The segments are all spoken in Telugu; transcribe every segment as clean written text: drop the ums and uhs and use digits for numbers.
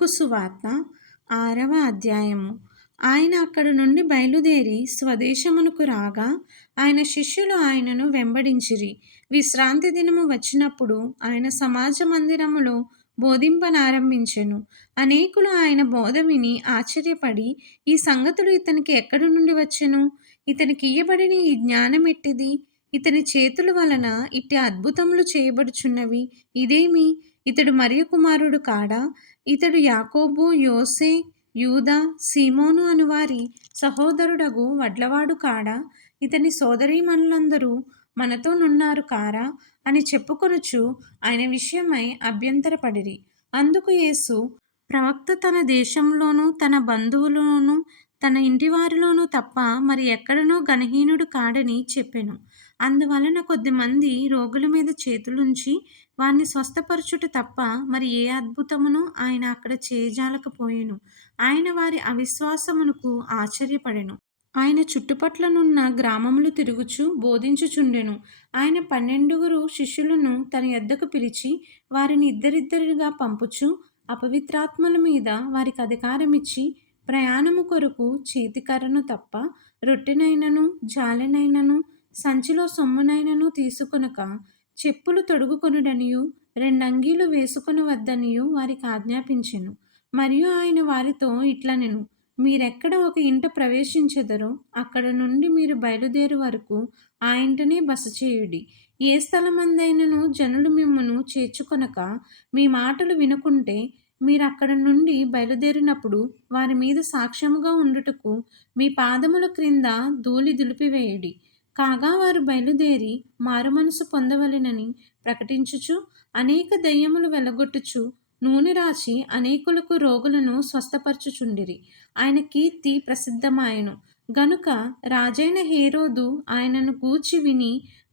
మార్కు సువార్త 6వ అధ్యాయము. ఆయన అక్కడి నుండి బయలుదేరి స్వదేశమునకు రాగా ఆయన శిష్యులు ఆయనను వెంబడించిరి. విశ్రాంతి దినము వచ్చినప్పుడు ఆయన సమాజ మందిరములో బోధింపనారంభించెను. అనేకులు ఆయన బోధ విని ఆశ్చర్యపడి, ఈ సంగతులు ఇతనికి ఎక్కడి నుండి వచ్చెను? ఇతనికి ఇయ్యబడిన ఈ జ్ఞానం ఎట్టిది? ఇతని చేతుల వలన ఇట్టి అద్భుతములు చేయబడుచున్నవి ఇదేమి? ఇతడు మరియ కుమారుడు కాడా? ఇతడు యాకోబు, యోసే, యూదా, సీమోను అనువారి సహోదరుడగు వడ్లవాడు కాడా? ఇతని సోదరీమణులందరూ మనతో నున్నారు కారా? అని చెప్పుకొనుచు ఆయన విషయమై అభ్యంతరపడిరి. అందుకు యేసు, ప్రవక్త తన దేశంలోనూ తన బంధువులలోనూ తన ఇంటివారిలోనూ తప్ప మరి ఎక్కడనో ఘనహీనుడు కాడని చెప్పెను. అందువలన కొద్దిమంది రోగుల మీద చేతులుంచి వారిని స్వస్థపరచుట తప్ప మరి ఏ అద్భుతమును ఆయన అక్కడ చేయజాలకపోయెను. ఆయన వారి అవిశ్వాసమునకు ఆశ్చర్యపడెను. ఆయన చుట్టుపట్లనున్న గ్రామములు తిరుగుచు బోధించుచుండెను. ఆయన 12 శిష్యులను తన యొద్దకు పిలిచి వారిని ఇద్దరిద్దరుగా పంపుచు అపవిత్రాత్మల మీద వారికి అధికారమిచ్చి, ప్రయాణము కొరకు చేతికర్రను తప్ప రొట్టెనైనను జాలెనైనను సంచిలో సొమ్మునైనను తీసుకొనక, చెప్పులు తొడుగుకొనుడనియు 2 అంగీలు వేసుకొనవద్దనియు వారికి ఆజ్ఞాపించెను. మరియు ఆయన వారితో ఇట్లనెను, మీరెక్కడ ఒక ఇంట ప్రవేశించెదరో అక్కడ నుండి మీరు బయలుదేరు వరకు ఆ ఇంటనే బస చేయుడి. ఏ స్థలమందైనను జనులు మిమ్మును చేర్చుకొనక మీ మాటలు వినకుంటే మీరక్కడ నుండి బయలుదేరినప్పుడు వారి మీద సాక్ష్యముగా ఉండుటకు మీ పాదముల క్రింద ధూళి దులిపివేయుడి. కాగా వారు బయలుదేరి మారుమనసు పొందవలెనని ప్రకటించుచు అనేక దెయ్యములు వెళ్ళగొట్టుచు నూనె రాసి అనేకులకు రోగులను స్వస్థపరచుచుండిరి. ఆయన కీర్తి ప్రసిద్ధమాయెను గనుక రాజైన హేరోదు ఆయనను గూర్చి విని,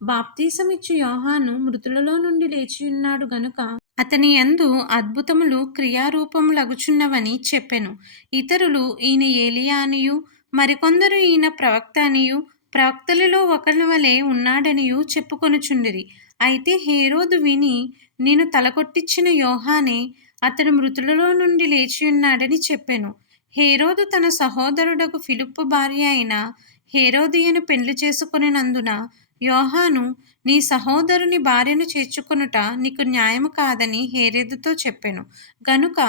బాప్తీసమిచ్చు యోహాను మృతులలో నుండి లేచియున్నాడు గనుక అతని యందు అద్భుతములు క్రియారూపములగుచున్నవని చెప్పెను. ఇతరులు ఈయన ఏలియా అనియు, మరికొందరు ఈయన ప్రవక్త అనియు, ప్రవక్తలలో ఒకని వలె ఉన్నాడనియు చెప్పుకొనుచుండిరి. అయితే హేరోదు విని, నేను తలకొట్టించిన యోహానే అతడు మృతులలో నుండి లేచియున్నాడని చెప్పెను. హేరోదు తన సహోదరుడగు ఫిలిప్పు భార్య అయిన హేరోదియను పెండ్లి చేసుకొనినందున యోహాను, నీ సహోదరుని భార్యను చేర్చుకొనుట నీకు న్యాయము కాదని హేరోదుతో చెప్పెను. గనుక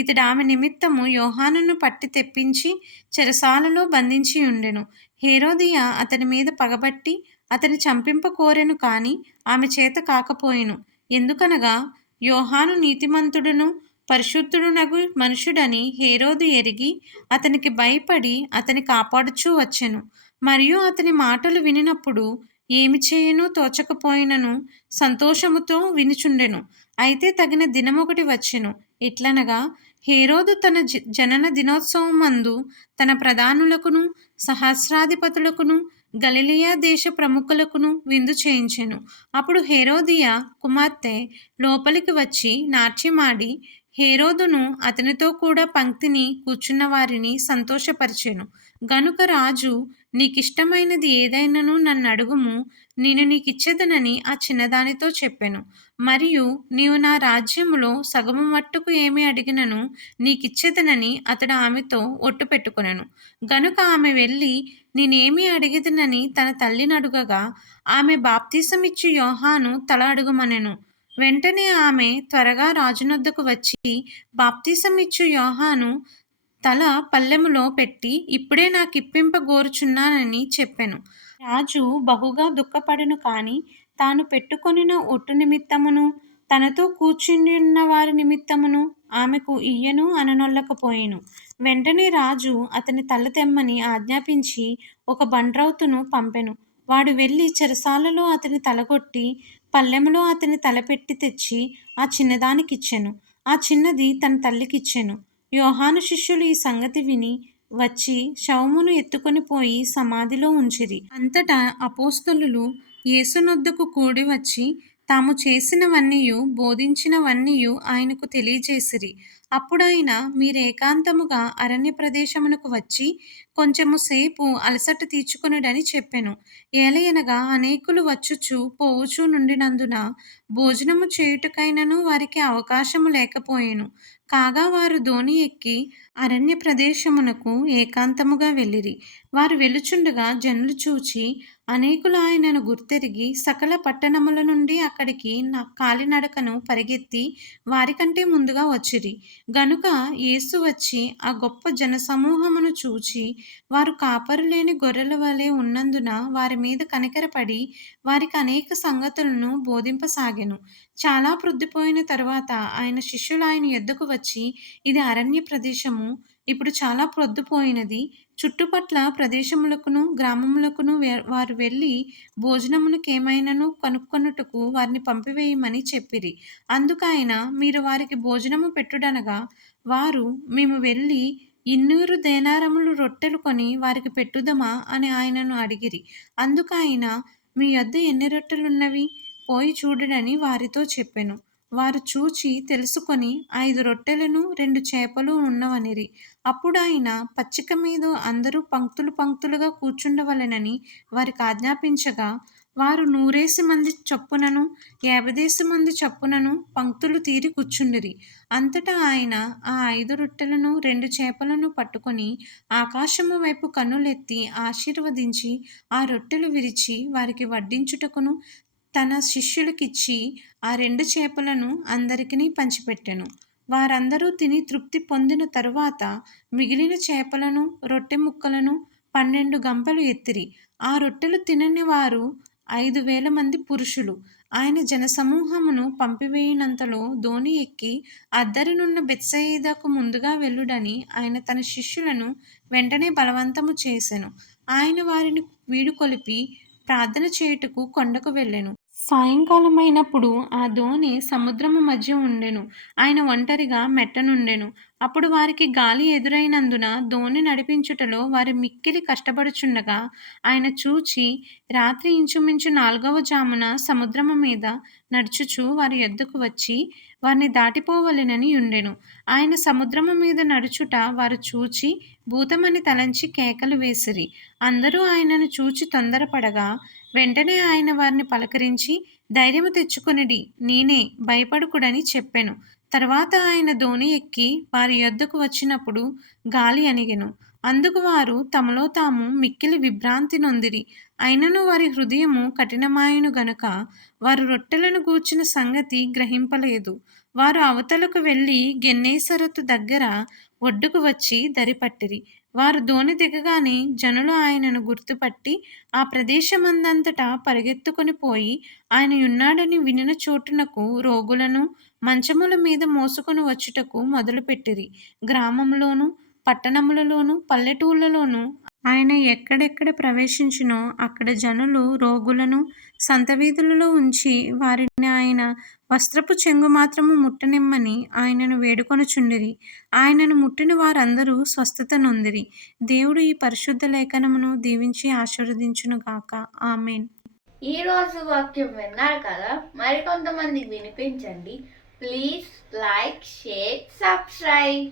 ఇతడు ఆమె నిమిత్తము యోహానును పట్టి తెప్పించి చెరసాలలో బంధించి ఉండెను. హేరోదియ అతని మీద పగబట్టి అతని చంపింప కోరెను, కాని ఆమె చేత కాకపోయెను. ఎందుకనగా యోహాను నీతిమంతుడును పరిశుద్ధుడునగు మనుషుడని హేరోదు ఎరిగి అతనికి భయపడి అతని కాపాడుచూ వచ్చెను. మరియు అతని మాటలు వినినప్పుడు ఏమి చేయనో తోచకపోయినను సంతోషముతో వినుచుండెను. అయితే తగిన దినమొకటి వచ్చెను. ఎట్లనగా హేరోదు తన జనన దినోత్సవమందు తన ప్రధానులకును సహస్రాధిపతులకును గలిలయ దేశ ప్రముఖులకును విందు చేయించెను. అప్పుడు హేరోదియ కుమార్తె లోపలికి వచ్చి నాట్యమాడి హేరోదును అతనితో కూడా పంక్తిని కూర్చున్న వారిని సంతోషపరిచెను. గనుక రాజు, నీకిష్టమైనది ఏదైనను నన్నడుగుము, నేను నీకిచ్చేదనని ఆ చిన్నదానితో చెప్పెను. మరియు నీవు నా రాజ్యములో సగము మట్టుకు ఏమి అడిగినను నీకిచ్చేదనని అతడు ఆమెతో ఒట్టు పెట్టుకొనెను. గనుక ఆమె వెళ్ళి నేనేమి అడిగేదనని తన తల్లిని అడుగగా, ఆమె బాప్తీసమిచ్చు యోహాను తల అడుగమనెను. వెంటనే ఆమె త్వరగా రాజునొద్దకు వచ్చి బాప్తీసమిచ్చు యోహాను తల పళ్ళెములో పెట్టి, ఇప్పుడే నాకిప్పింపగోరుచున్నానని చెప్పెను. రాజు బహుగా దుఃఖపడెను, కాని తాను పెట్టుకొనిన ఒట్టు నిమిత్తమును తనతో కూర్చుండియున్న వారి నిమిత్తమును ఆమెకు ఇయ్యను అననొల్లకపోయెను. వెంటనే రాజు అతని తల తెమ్మని ఆజ్ఞాపించి ఒక బండ్రౌతును పంపెను. వాడు వెళ్ళి చెరసాలలో అతని తలగొట్టి పళ్ళెములో అతని తల పెట్టి తెచ్చి ఆ చిన్నదానికిచ్చెను. ఆ చిన్నది తన తల్లికిచ్చెను. యోహాను శిష్యులు ఈ సంగతి విని వచ్చి శవమును ఎత్తుకొని పోయి సమాధిలో ఉంచిరి. అంతటా అపోస్తలులు యేసునొద్దకు కూడి వచ్చి తాము చేసినవన్నీయు బోధించినవన్నీయు ఆయనకు తెలియజేసిరి. అప్పుడాయన, మీరేకాంతముగా అరణ్య ప్రదేశమునకు వచ్చి కొంచెము సేపు అలసట తీర్చుకొనుడని చెప్పెను. ఏలయనగా అనేకులు వచ్చుచు పోవుచూ నుండినందున భోజనము చేయుటకైనను వారికి అవకాశము లేకపోయెను. కాగా వారు దోణి ఎక్కి అరణ్య ప్రదేశమునకు ఏకాంతముగా వెళ్ళిరి. వారు వెళ్ళుచుండగా జనులు చూచి అనేకులు ఆయనను గుర్తెరిగి సకల పట్టణముల నుండి అక్కడికి కాలినడకను పరిగెత్తి వారికంటే ముందుగా వచ్చిరి. గనుక యేసు వచ్చి ఆ గొప్ప జనసమూహమును చూచి వారు కాపరు లేని గొర్రెల వలె ఉన్నందున వారి మీద కనికరపడి వారికి అనేక సంగతులను బోధింపసాగెను. చాలా ప్రొద్దుపోయిన తరువాత ఆయన శిష్యులు ఆయన యొద్దకు వచ్చి, ఇది అరణ్య ప్రదేశము, ఇప్పుడు చాలా ప్రొద్దుపోయినది. చుట్టుపట్ల ప్రదేశములకును, గ్రామములకును వారు వెళ్ళి భోజనమునకేమైనను కనుక్కొనుటకు వారిని పంపివేయమని చెప్పిరి. అందుకాయన, మీరు వారికి భోజనము పెట్టుడనగా, వారు, మేము వెళ్ళి 200 దేనారముల రొట్టెలు కొని వారికి పెట్టుదమా అని ఆయనను అడిగిరి. అందుకాయన, మీ యొద్ద ఎన్ని రొట్టెలున్నవి? పోయి చూడుడని వారితో చెప్పెను. వారు చూచి తెలుసుకొని 5 రొట్టెలను 2 చేపలు ఉన్నవనిరి. అప్పుడాయన పచ్చిక మీద అందరూ పంక్తులు పంక్తులుగా కూర్చుండవలెనని వారికి ఆజ్ఞాపించగా, వారు 100 మంది చొప్పునను 50 మంది చొప్పునను పంక్తులు తీరి కూర్చుండిరి. అంతటా ఆయన ఆ 5 రొట్టెలను 2 చేపలను పట్టుకొని ఆకాశము వైపు కన్నులెత్తి ఆశీర్వదించి ఆ రొట్టెలు విరిచి వారికి వడ్డించుటకును తన శిష్యులకిచ్చి ఆ 2 చేపలను అందరికిని పంచిపెట్టెను. వారందరూ తిని తృప్తి పొందిన తరువాత మిగిలిన చేపలను, రొట్టె ముక్కలను 12 గంపలు ఎత్తిరి. ఆ రొట్టెలు తినని వారు 5,000 మంది పురుషులు. ఆయన జనసమూహమును పంపివేయునంతలో దోణి ఎక్కి అద్దరినున్న బెత్సయిదాకు ముందుగా వెళ్ళుడని ఆయన తన శిష్యులను వెంటనే బలవంతము చేసెను. ఆయన వారిని వీడుకొలిపి ప్రార్థన చేయుటకు కొండకు వెళ్ళెను. సాయంకాలమైనప్పుడు ఆ దోణి సముద్రము మధ్య ఉండెను. ఆయన ఒంటరిగా మెట్టనుండెను. అప్పుడు వారికి గాలి ఎదురైనందున దోణి నడిపించుటలో వారు మిక్కిలి కష్టపడుచుండగా ఆయన చూచి రాత్రి ఇంచుమించు 4వ జామున సముద్రము మీద నడుచుచు వారి యొద్దకు వచ్చి వారిని దాటిపోవలెనని ఉండెను. ఆయన సముద్రము మీద నడుచుట వారు చూచి భూతమని తలంచి కేకలు వేసిరి. అందరూ ఆయనను చూచి తొందరపడగా వెంటనే ఆయన వారిని పలకరించి, ధైర్యము తెచ్చుకొనుడి, నేనే, భయపడకుడని చెప్పెను. తర్వాత ఆయన దోణి ఎక్కి వారి యొద్దకు వచ్చినప్పుడు గాలి అణిగెను. అందుకు వారు తమలో తాము మిక్కిలి విభ్రాంతి నొందిరి. అయినను వారి హృదయము కఠినమాయెను గనుక వారు రొట్టెలను గూర్చిన సంగతి గ్రహింపలేదు. వారు అవతలకు వెళ్ళి గెన్నేసరతు దగ్గర ఒడ్డుకు వచ్చి దరిపట్టిరి. వారు దోణి దిగగానే జనులు ఆయనను గుర్తుపట్టి ఆ ప్రదేశమందంతటా పరిగెత్తుకొని పోయి ఆయన ఉన్నాడని వినిన చోటునకు రోగులను మంచముల మీద మోసుకొని వచ్చుటకు మొదలుపెట్టిరి. గ్రామంలోను, పట్టణములలోను, పల్లెటూళ్ళలోను ఆయన ఎక్కడెక్కడ ప్రవేశించునో అక్కడ జనులు రోగులను సంతవీధులలో ఉంచి వారిని ఆయన వస్త్రపు చెంగు మాత్రము ముట్టనిమ్మని ఆయనను వేడుకొనుచుండిరి. ఆయనను ముట్టిన వారందరూ స్వస్థత నొందిరి. దేవుడు ఈ పరిశుద్ధ లేఖనమును దీవించి ఆశీర్వదించునుగాక. ఆమేన్. ఈ రోజు వాక్యం విన్నారు కదా, మరికొంతమందికి వినిపించండి. Please like, share, subscribe.